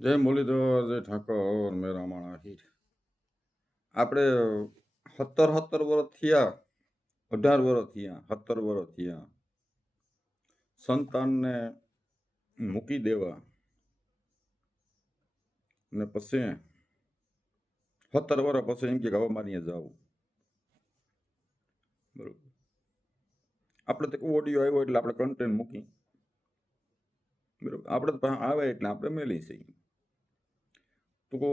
જય મુરલીધર, જય ઠાકોર, મેરા માણા હીર. આપણે 17 વર્ષ થયા, 18 વર્ષ થયા, 17 વર્ષ થયા. સંતાનને મૂકી દેવા ને પછી 17 વર્ષ પછી એમ કે હવે મારી જાવું. બરોબર. આપણે તો ઓડિયો આવ્યો એટલે આપણે કન્ટેન્ટ મૂકી. બરોબર. આપણે તો આવે એટલે આપણે મેલી છીએ. તો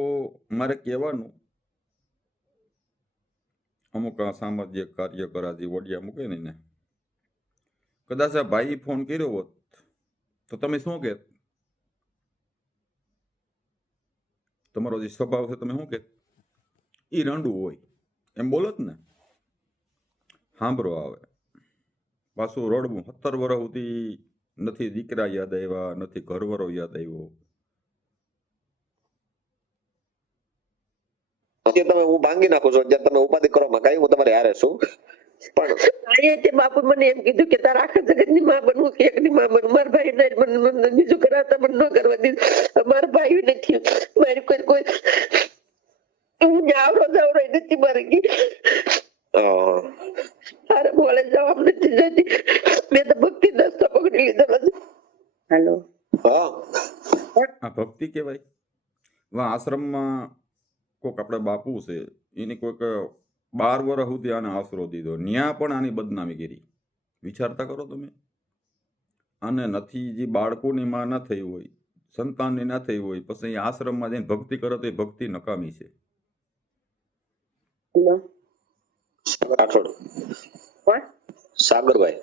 મારે કહેવાનું, અમુક આ સામાજિક કાર્યકર જે ઓડિયા મૂકે ને કદાચ આ ભાઈ ફોન કર્યો હોત તો તમે શું કે તમારો જે સ્વભાવ છે તમે શું કે એ રંડું હોય એમ બોલત ને સાંભળો આવે પાછું રડવું. 17 વર્ષ સુધી નથી દીકરા યાદ આવ્યા, નથી ઘરવાળો યાદ આવ્યો. તમે હું ભાંગી નાખું છું જ્યારે તમે ઉપાધિ કરો માં કઈ હું તમારે હારે છું પણ બાપુ મને એમ કીધું કે તારા આખા જગત ની માં બનવું કે એકની માં બનવું. મારા ભાઈ ને બીજું કરાતા મને ન કરવા દીધું. મારા ભાઈ નથી, મારી કોઈ હું આવરો જાવરો નથી મારી ગઈ. તારે બોલે જવાબ નથી જતી. મેં તો ભક્તિ દસ્તો પકડી લીધો. હાલો, આ ભક્તિ કહેવાય. વા આશ્રમમાં કોઈક આપણા બાપુ છે એની કોઈક 12 વર્ષ સુધી આને આશરો દીધો, ન્યા પણ આની બદનામી કરી. વિચારતા કરો તમે. આને નથી જે બાળકોની માં ના થઈ હોય, સંતાનની ના થઈ હોય, પછી આશ્રમમાં જઈને ભક્તિ કરો તો એ ભક્તિ નકામી છે. સાગરભાઈ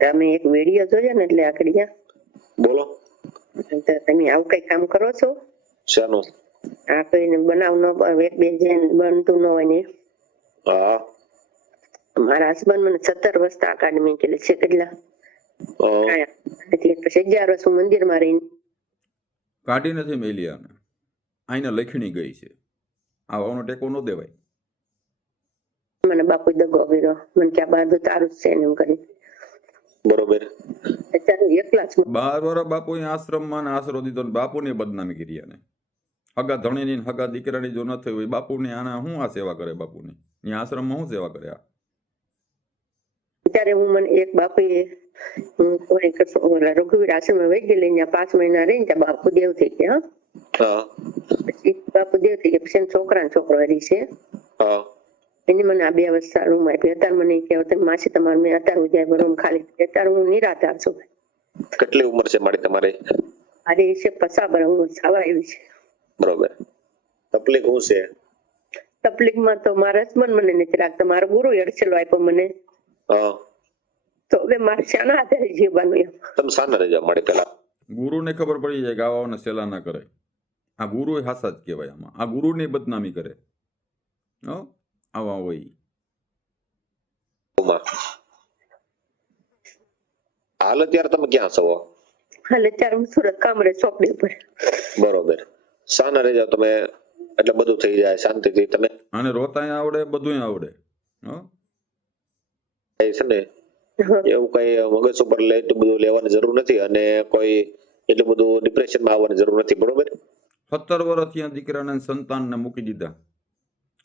તમે એક વિડીયો જોયો ને એટલે આકડી બોલો. તમે આવું કઈ કામ કરો છો? શાનું? આ કોઈને બનાવ ન એક બે જેન બનતું ન હોય ને. હા, મારા હસબન્ડ મને 17 વર્ષ અકાડમી કે છે કેટલા એટલે પછી 11 વર્ષ મંદિરમાં રહીને કાઢી નથી મેલી આને. આઈને લખણી ગઈ છે. આવવાનો ટેકો ન દેવાય. મને બાપુ દગો કર્યો. મને કે આ બધું તારું જ છે એમ કરી. બરોબર. અત્યારે એકલા જ 12 વર્ષ બાપુએ આશ્રમમાં આશરો દીધો ને બાપુને બદનામી કરી. આને હગા ધણીની હગા દીકરાની જો ન થઈ હોય બાપુને આના શું આ સેવા કરે? બાપુની ની આશ્રમમાં શું સેવા કરે? ત્યારે હું મને એક બાપુએ રઘુવીર આશ્રમમાં વહી ગયેલી. 5 મહિના રહીને ત્યાં બાપુ દેવ થઈ ગયા. પછી બાપુ દેવ થઈ ગયા પછી છોકરા ને છોકરો હરી છે એની મને આ 2 વર્ષ રૂમ આપી. અત્યારે મને કે માસી તમારે મેં અત્યારે જાય રૂમ ખાલી. અત્યારે હું નિરાધાર છું. કેટલી ઉંમર છે મારી તમારી? અરે છે 50 વર્ષ હું સાવા આવી છે. બરોબર. તકલીફ શું છે? તકલીફમાં તો મારા હસબન્ડ મને નથી રાખતા. મારો ગુરુ અડસેલો આપ્યો મને. તો હવે મારે શાના આધારે જીવવાનું એમ. તમે શાના રજા મળી પેલા? ગુરુને ખબર પડી જાય કે આવાને સેલા ના કરે. આ ગુરુ હાસા જ કહેવાય. આમાં આ ગુરુની બદનામી કરે. આવા હોય. હાલ અત્યારે તમે ક્યાં છો? હાલ અત્યારે હું સુરત કામરે ચોકડી ઉપર. બરોબર. શાના રજા તમે? એટલે બધું થઈ જાય શાંતિથી. તમે આને રોતાય આવડે, બધું આવડે. છે ને એવું કઈ મગજ ઉપર એટલું બધું લેવાની જરૂર નથી અને કોઈ એટલું બધું ડિપ્રેશનમાં આવવાની જરૂર નથી. બરોબર. 17 વર્ષ ત્યાં દીકરાને સંતાનને મૂકી દીધા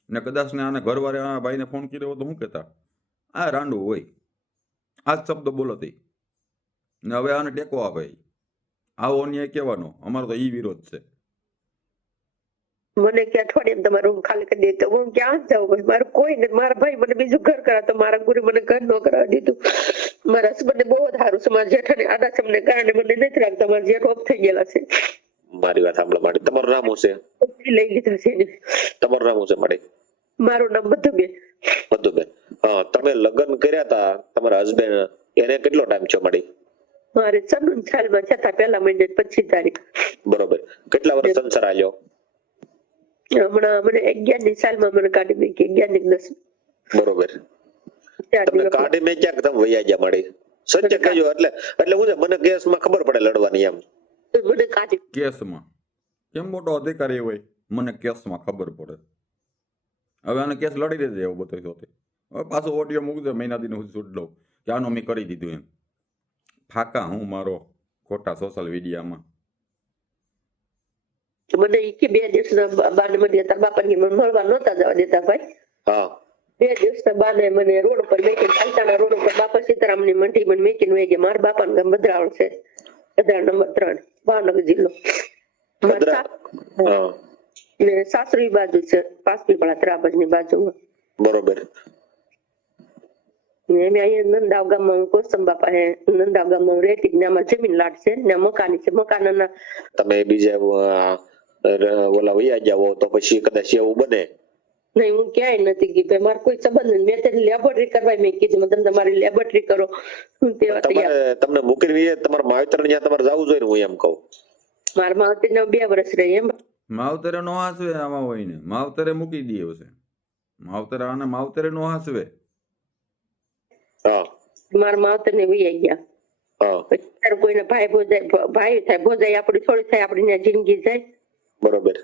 ને કદાચ ને આને ઘરવાળે આ ભાઈને ફોન કર્યો તો શું કહેતા? આ રાંડું હોય. આ જ શબ્દ બોલતી ને હવે આને ટેકો આપે. આવો અન્યાય કહેવાનો. અમારો તો ઈ વિરોધ છે. મને કે અઠવાડિયે તમારો રૂમ ખાલી કરી દે તો હું ક્યાં જાઉં? મારું કોઈ નથી. મારા ભાઈ મને બીજું ઘર કરાવતો, મારા ગુરુ મને ઘર ન કરાવી દીધું. મારા હસબન્ડ બહુ સારું છે. મારા જેઠાણી આડા ને કારણે મને નથી રાખતા. મારા જેઠ ઓફ થઈ ગયેલા છે. મારી વાત સાંભળો માડી. તમારું નામ શું છે? લઈ લીધા છે. તમારું નામ શું છે માડી? મારું નામ મધુબેન. મધુબેન. હા, તમે લગ્ન કર્યા હતા તમારા હસબન્ડ એને કેટલો ટાઈમ થયો માડી? મારે 94 સાલમાં છતાં પહેલા મહિને 25 તારીખ. બરોબર. કેટલા વર્ષ સંસાર આલ્યો? હમણાં મને 11ની સાલમાં મને કાઢી મૂકી. 11 ની 10. બરોબર. તમે કાઢી મેં ક્યાંક તમે વૈયા ગયા માડી? સચ્ચે કહેજો. એટલે હું છે મને કેસમાં ખબર પડે લડવાની એમ. મને કાઢી કેસમાં કેમ મોટો અધિકારી હોય મને કેસમાં ખબર પડે. હવે આને કેસ લડી દેજે એવું બધું જોતે. હવે પાછો ઓડિયો મૂકજો મહિના દિન સુધી છૂટ લઉં કે આનો મેં કરી દીધું એમ. ફાકા હું મારો ખોટા સોશિયલ મીડિયામાં. તો મને ઈ કે 2 દિવસના બાને મને તાર બાપાને મને મળવા નહોતા જવા દેતા ભાઈ. હા 2 દિવસના બાને મને રોડ ઉપર મેકીને ચાલતાના રોડ ઉપર બાપા સીતારામની મંડી મને મેકીને વહી ગયા. મારા બાપાનું ગામ ભદ્રાવળ છે, ભદ્રાવળ નંબર 3, ભાવનગર જિલ્લો. હા ને સાસરી બાજુ છે પાસપીપળા ત્રાબજની બાજુમાં. બરોબર. ને મેં અહીંયા નંદાવ ગામમાં હું કોસમ બાપા હે નંદાવ ગામમાં હું રહેતી ને આમાં જમીન લાટ છે ને મકાન છે. મકાનના તમે બીજા ઓલા વૈયા જાવ તો પછી કદાચ એવું બને. નહીં હું ક્યાંય નથી ગઈ ભાઈ, મારે કોઈ સંબંધ નથી. મેં તેને લેબોરેટરી કરવા મેં કીધું તમે તમારી લેબોરેટરી કરો. હું તેવા તૈયાર. તમને મૂકીને તમારા માવતર ત્યાં તમારે જવું જોઈએ ને હું એમ કહું. મારા માવતરને 2 વર્ષ રહી એમ. માવતરે નો હાસવે આમાં હોય ને, માવતરે મૂકી દે હશે. માવતરે નો હાસવે. હા મારા માવતરને વૈયા ગયા. હા પછી કોઈને ભાઈ થાય ભોજાય આપડી થોડી થાય આપડી ત્યાં જિંદગી જાય. બરોબર.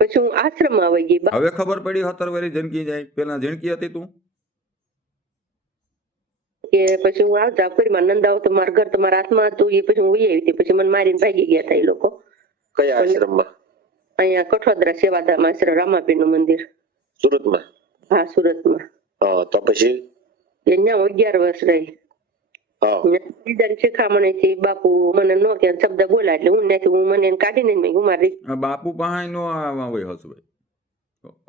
પછી હું આશ્રમમાં આવી ગઈ. હવે ખબર પડી 17 વર્ષ જિંદગી જાય, પેલા જિંદગી હતી તું કે પછી હું આવ જાવ કરી મારા નંદાઓ તો મારા ઘર તો મારા હાથમાં હતું. એ પછી હું વહી આવી હતી. પછી મને મારીને ભાગી ગયા હતા એ લોકો. કયા આશ્રમમાં? અહીંયા કઠોદરા સેવાધામ આશ્રમ રામાપીર નું મંદિર સુરતમાં? હા સુરતમાં. હા તો પછી ત્યાં હું 11 વર્ષ રહી. હા બીજાની શિખામણીથી બાપુ મને નો કે શબ્દ બોલ્યા એટલે હું નથી હું મને કાઢીને મેં હું મારી આ બાપુ પાસે નો આવા હોય હસવે.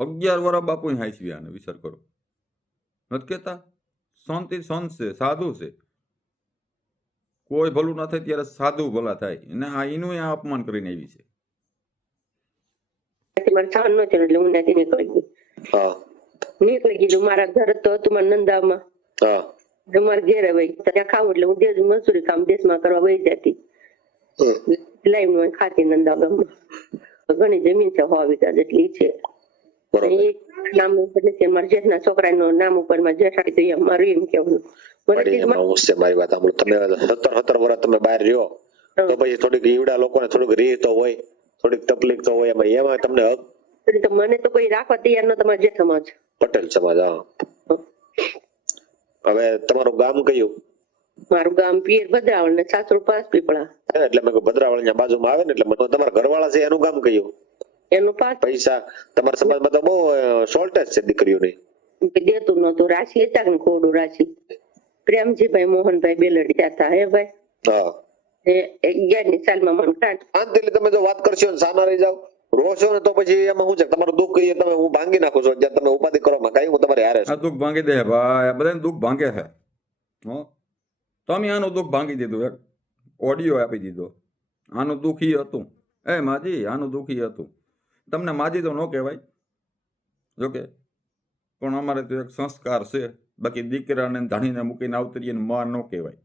11 વર્ષ બાપુ હાંસવી આને વિચાર કરો. નથી કેતા શાંતિ સંત છે, સાધુ છે. કોઈ ભલું ના થાય ત્યારે સાધુ ભલા થાય. અને આ એનું આ અપમાન કરીને આવી છે. મારે સહન ન થયું એટલે હું નથી નીકળી ગઈ. હા નીકળી ગઈ. મારા ઘર તો હતું મારા નંદામાં. હા મારે ઘેરે વહી ત્યાં ખાવું એટલે હું દેશ મજૂરી કામ દેશમાં કરવા વહી જતી. લાઈવ નું ખાતી નંદા ગામમાં. ઘણી જમીન છે 100 વીઘા જેટલી છે. નામ ઉપર નથી મારા જેઠના છોકરાનું નામ ઉપર માં જેઠાડી તો એમ મારું એમ કેવું. મારી વાત સાંભળો. તમે 17 વર્ષ તમે બહાર રહ્યો તો પછી થોડીક ઈવડા લોકોને થોડીક રીહ તો હોય, થોડીક તકલીફ તો હોય. એમાં તમને હક તો મને તો કોઈ રાખવા તૈયાર ન તમારા જે સમાજ પટેલ સમાજ. હા હવે તમારું ગામ કયું? મારું ગામ પિયર ભદ્રાવળ ને સાસુ પાસપીપળા. એટલે મેં ભદ્રાવળ ની બાજુમાં આવે ને એટલે તમારા ઘરવાળા છે એનું ગામ કયું? એનું પાસ. પૈસા તમારા સમાજમાં તો બહુ શોર્ટેજ છે દીકરીઓની. દેતું નતું. રાશિ હતા ને ખોડું રાશિ. પ્રેમજીભાઈ મોહનભાઈ બેલડી હતા હે ભાઈ. હા 11ની સાલમાં મને કાઢ. શાંતિથી તમે જો વાત કરશો ને સાના રહી જાવ રોશો ને તો પછી એમાં શું છે તમારું દુઃખ એ તમે હું ભાંગી નાખું છું. જ્યાં તમે ઉપાધિ કરો માં કઈ હું તમારે હારે આ દુઃખ ભાંગી દે ભાઈ. બધાને દુઃખ ભાંગે છે. તમે આનું દુઃખ ભાંગી દીધું. એક ઓડિયો આપી દીધો. આનું દુઃખી હતું. એ માજી આનું દુઃખી હતું. તમને માજી તો ન કહેવાય જોકે, પણ અમારે તો એક સંસ્કાર છે. બાકી દીકરાને ધાણીને મૂકીને આવતરીએ માં ન કહેવાય.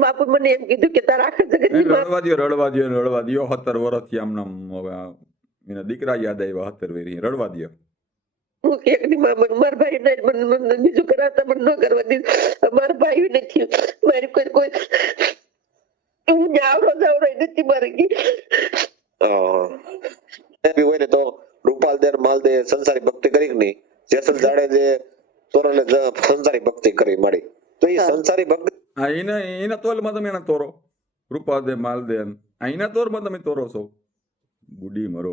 બાપુ મને એમ કીધું કે તારા આખા જગતની રડવા દો 17 વર્ષથી આમ નામ. હવે એના દીકરા યાદ આવ્યા 17 વર્ષ રડવા દો. હું એકની માં મારા ભાઈ મને બીજું કરાતા પણ ન કરવા દીધું. મારા ભાઈ નથી મારી કોઈ હું જાવડો નથી મારી ગઈ. હોય ને તો રૂપાલદેર માલદે સંસારી ભક્તિ કરી નહીં. જેસલ જાડેજે તોરલે સંસારી ભક્તિ કરી માડી. તો એ સંસારી ભક્તિ એના તોલમાં તમે એના તોરો રૂપા દે માલ દે એના તોરમાં તમે તોરો છો. બુડી મરો.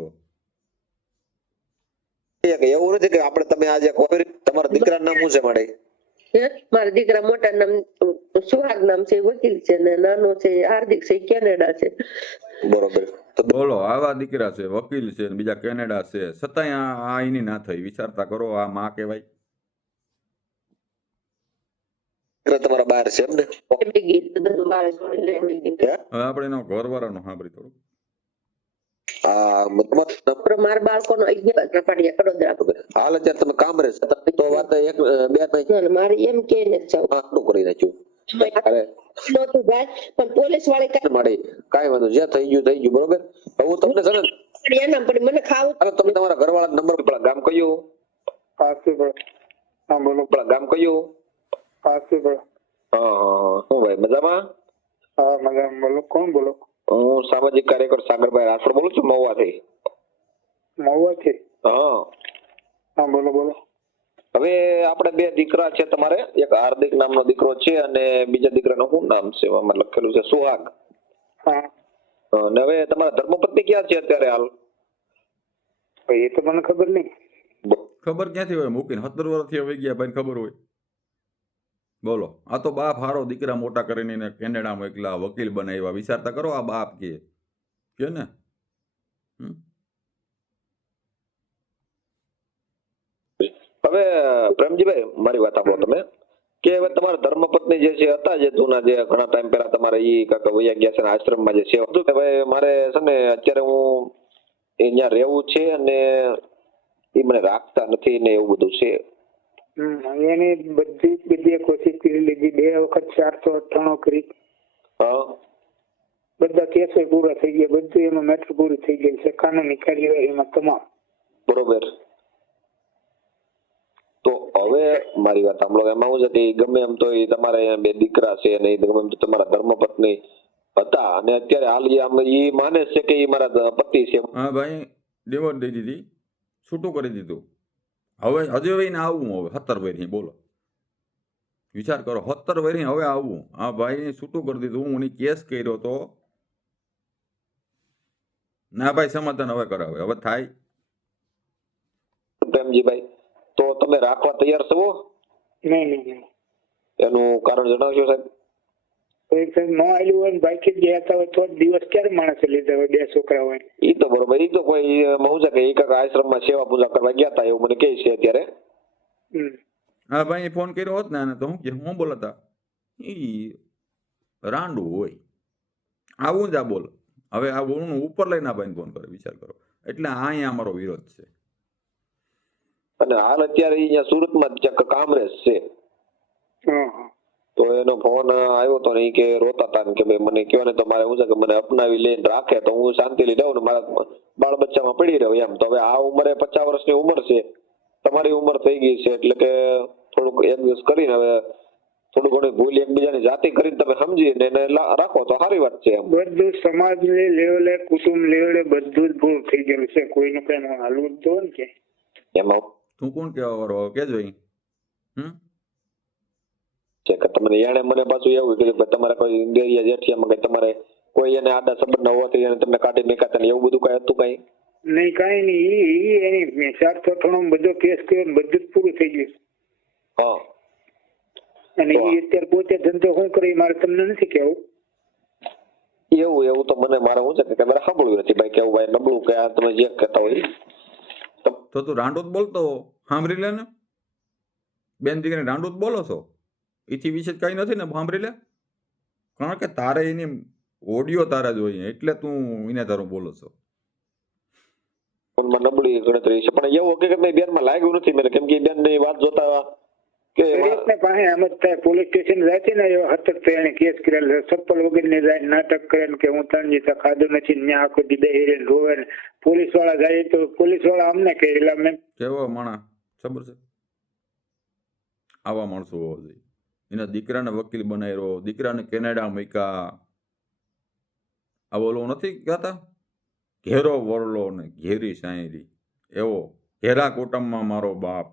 એવું નથી કે આપણે તમે આજે તમારા દીકરા નામ શું છે માડે? મારા દીકરા મોટા નામ સુહાગ નામ છે વકીલ છે ને નાનો છે હાર્દિક છે કેનેડા છે. બરોબર. તો બોલો આવા દીકરા છે વકીલ છે બીજા કેનેડા છે છતાંય આ એની ના થઈ. વિચારતા કરો આ માં કહેવાય. તમારા બહાર છે એમ ને? હવે આપણે એનો ઘરવાળાનો સાંભળી થોડું. મારા બાળકોનો 11 પાડિયા કડોદરા. હાલ અત્યારે તમે કામ રહે તો વાત 1-2 મારે એમ કે ને આટલું કરી નાખ્યું. નહોતું ભાઈ પણ પોલીસ વાળે કાંઈ વાંધો જે થઈ ગયું બરોબર. હું તમને છે ને એના પડી મને ખાવું. તમે તમારા ઘરવાળા નંબર પેલા ગામ કયું? હા બોલો. પેલા ગામ કયું? હા શું ભાઈ મજામાં? હા મજામાં. બોલો કોણ બોલો? હું સામાજિક કાર્યકર સાગરભાઈ રાઠોડ બોલું છું મહુવાથી. મહુવાથી? હા હા બોલો બોલો. હવે આપણે બે દીકરા છે તમારે, એક હાર્દિક નામનો દીકરો છે અને બીજા દીકરાનું શું નામ છે આમાં લખેલું છે? સુહાગ. હા અને હવે તમારા ધર્મપત્ની ક્યાં છે અત્યારે હાલ? એ તો મને ખબર નહીં. ખબર ક્યાંથી હોય? મૂકીને 17 વર્ષથી હવે ગયા ભાઈ, ખબર હોય? બોલો, આ તો બાપ હારો દીકરા મોટા કરીને એને કેનેડામાં એકલા વકીલ બનાવ્યા. વિચારતા કરો, આ બાપ કે ને. હવે પ્રેમજીભાઈ મારી વાત સાંભળો તમે, કે હવે તમારા ધર્મપત્ની જે છે હતા જે જૂના, જે ઘણા ટાઈમ પહેલા તમારે ઈ કાકા વૈયા ગયા છે ને આશ્રમમાં જે સેવા હતું, કે ભાઈ મારે છે ને અત્યારે હું અહીંયા રહેવું છે અને એ મને રાખતા નથી ને એવું બધું છે. એની બધી કોશિશ કરી લીધી, 2 વખત 498 કરી. હા બધા કેસો પૂરા થઈ ગયા, બધું એમાં મેટર પૂરી થઈ ગઈ છે, કાનૂની કાર્યવાહીમાં તમામ. બરોબર. તો હવે મારી વાત સાંભળો, એમાં શું છે કે ગમે એમ તો એ તમારે બે દીકરા છે અને ગમે એમ તો તમારા ધર્મપત્ની હતા અને અત્યારે હાલ એ માને છે કે એ મારા પતિ છે. હા ભાઈ, ડિવોર્સ દઈ દીધી, છૂટું કરી દીધું. હવે હજુ એને આવવું, હવે 17 વર્ષની, બોલો વિચાર કરો, 17 વર્ષની હવે આવવું. આ ભાઈ છૂટું કરી દીધું. હું કેસ કર્યો તો ના ભાઈ, સમાધાન હવે કરાવે, હવે થાય. પ્રેમજીભાઈ, તો તમે રાખવા તૈયાર છો? નહીં. એનું કારણ જણાવશો સાહેબ? ન આવેલું હોય, બાઈક જ ગયા હોય તો દિવસ ક્યારે માણસે લીધા હોય, 2 છોકરા હોય. ઈ તો બરોબર. ઈ તો કોઈ હું છે કે એ કાકા આશ્રમમાં સેવા પૂજા કરવા ગયા હતા એવું મને કહે છે અત્યારે. હા ભાઈ, ફોન કર્યો હોત ને તો હું બોલતા ઈ રાંડું હોય, આવું જ આ બોલ. હવે આ હું ઉપર લઈને ભાઈને ફોન કરે, વિચાર કરો. એટલે અહીંયા અમારો વિરોધ છે. અને હાલ અત્યારે અહીંયા સુરતમાં કામરેજ છે. તો એનો ફોન આવ્યો તો ને ઈ કે રોતા હતા ને કે ભાઈ મને કયો ને તો મારે શું છે કે મને અપનાવી લઈને રાખે તો હું શાંતિથી રહું ને મારા બાળ બચ્ચામાં પડી રહ્યો એમ. તો હવે આ ઉંમરે 50 વર્ષની ઉંમર છે, તમારી ઉંમર થઈ ગઈ છે, એટલે કે થોડુંક એડજસ્ટ કરીને હવે થોડું ઘણું ભૂલ એકબીજાની જાતિ કરીને તમે સમજીને એને રાખો તો સારી વાત છે. એમ બધું સમાજ લેવલે, કુટુંબ લેવલે બધું જ ભૂલ થઈ ગયેલું છે. કોઈનું કઈ હાલવું જ ને કે એમાં તું કોણ કહેવા વાળો કેજો? કે તમને એને મને પાછું એવું કીધું કે તમારે કોઈ દેરિયા જેઠિયામાં કઈ તમારે કોઈ એને આડા સંબંધ ન હોવાથી એને તમને કાઢી મેકાતા ને એવું બધું કઈ હતું કઈ? નહીં, કઈ નહીં. એની 498 બધો કેસ કર્યો, બધું જ પૂરું થઈ ગયું. હા. અને એ અત્યારે પોતે ધંધો શું કરે મારે તમને નથી કેવું. એવું તો મને મારે શું છે કે મારે સાંભળ્યું નથી ભાઈ, કેવું ભાઈ નબળું કે આ તમે જે કહેતા હોય. તો તું રાંડો જ બોલતો સાંભળી લે ને, બેન દીકરી રાંડો જ બોલો છો, એથી વિશે કઈ નથી ને, સાંભળી લે. કારણ કે તારે એની ઓડિયો તારા જોઈએ એટલે તું એને તારું બોલો છો. નબળી ગણતરી છે પણ એવું હકીકત મેં બેનમાં લાગ્યું નથી મને, કેમ કે બેન ની વાત જોતા કે પાસે આમ જ થાય. પોલીસ સ્ટેશન જાય ને હતક તો એને કેસ કરેલ, ચપ્પલ વગર ને જાય નાટક કરે કે હું તણજી ખાધું નથી, ત્યાં આખો દી બેહીને રોવે ને પોલીસ વાળા જાય તો પોલીસ વાળા અમને કહે એટલે અમે કેવો માણસ ખબર છે? આવા માણસો હોવા જોઈએ. એના દીકરાને વકીલ બનાવ્યો, દીકરાને કેનેડા મૂક્યા. આ બોલો નથી કહેતા ઘેરો વરલો ને ઘેરી સાયરી, એવો ઘેરા કુટુંબમાં મારો બાપ,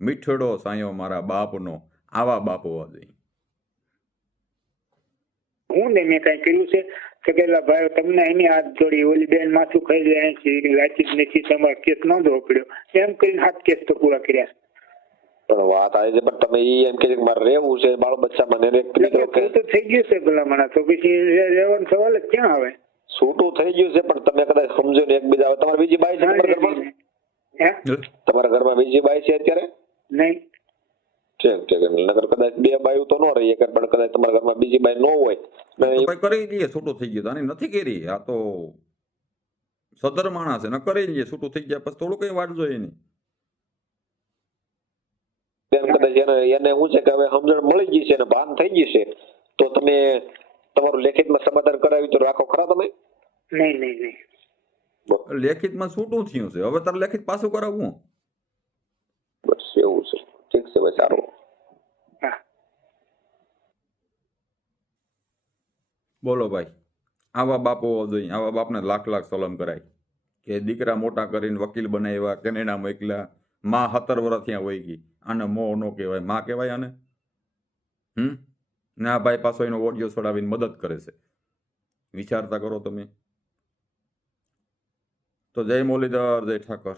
મીઠડો સાયો મારા બાપનો. આવા બાપ હોવા જોઈએ. હું ને મેં કઈ કર્યું છે કે પેલા ભાઈ તમને એની હાથ જોડી, ઓલી બેન માથું ખાઈ જાય છે, વાંચી જ નથી, તમારો કેસ નોંધવો પડ્યો, એમ કરીને 7 કેસ તો પૂરા કર્યા. પણ વાત આવી છે પણ તમે એમ કે મારે રહેવું છે બાળ બચ્ચામાં ને તો થઈ ગયું છે ભલામણા, તો પછી રહેવાનો સવાલ જ ક્યાં આવે? છૂટું થઈ ગયું છે પણ તમે કદાચ સમજો ને એકબીજા. તમારી બીજી બાઈ છે તમારા ઘરમાં? તમારા ઘરમાં બીજી બાઈ છે અત્યારે? નહીં. ઠીક. નગર કદાચ 2 બાયું તો ન રહી શકે, પણ કદાચ તમારા ઘરમાં બીજી બાઈ ન હોય કરી દઈએ, છૂટું થઈ ગયું. આની નથી કરી, આ તો સદર માણસ છે, ન કરી દઈએ, છૂટું થઈ ગયા પછી થોડું કઈ વાટ જોઈએ નહીં. કદાચ એને શું છે કે હવે સમજણ મળી ગઈ છે અને ભાન થઈ ગઈ છે, તો તમે તમારું લેખિતમાં સમાધાન કરાવી તો રાખો ખરા તમે? નહીં. લેખિતમાં છૂટું થયું છે, હવે તારે લેખિત પાછું કરાવવું? બસ એવું છે. ઠીક છે ભાઈ, સારું. બોલો ભાઈ, આવા બાપ હોવા જોઈએ. આવા બાપને લાખ સલામ કરાય કે દીકરા મોટા કરીને વકીલ બનાવ્યા, કેનેડામાં એકલા, માં 17 વર્ષ ત્યાં વહી ગઈ. આને મોહ ન કહેવાય, માં કહેવાય આને? ને આ ભાઈ પાછો એનો ઓડિયો છોડાવીને મદદ કરે છે. વિચારતા કરો તમે. તો જય મુરલીધર, જય ઠાકર.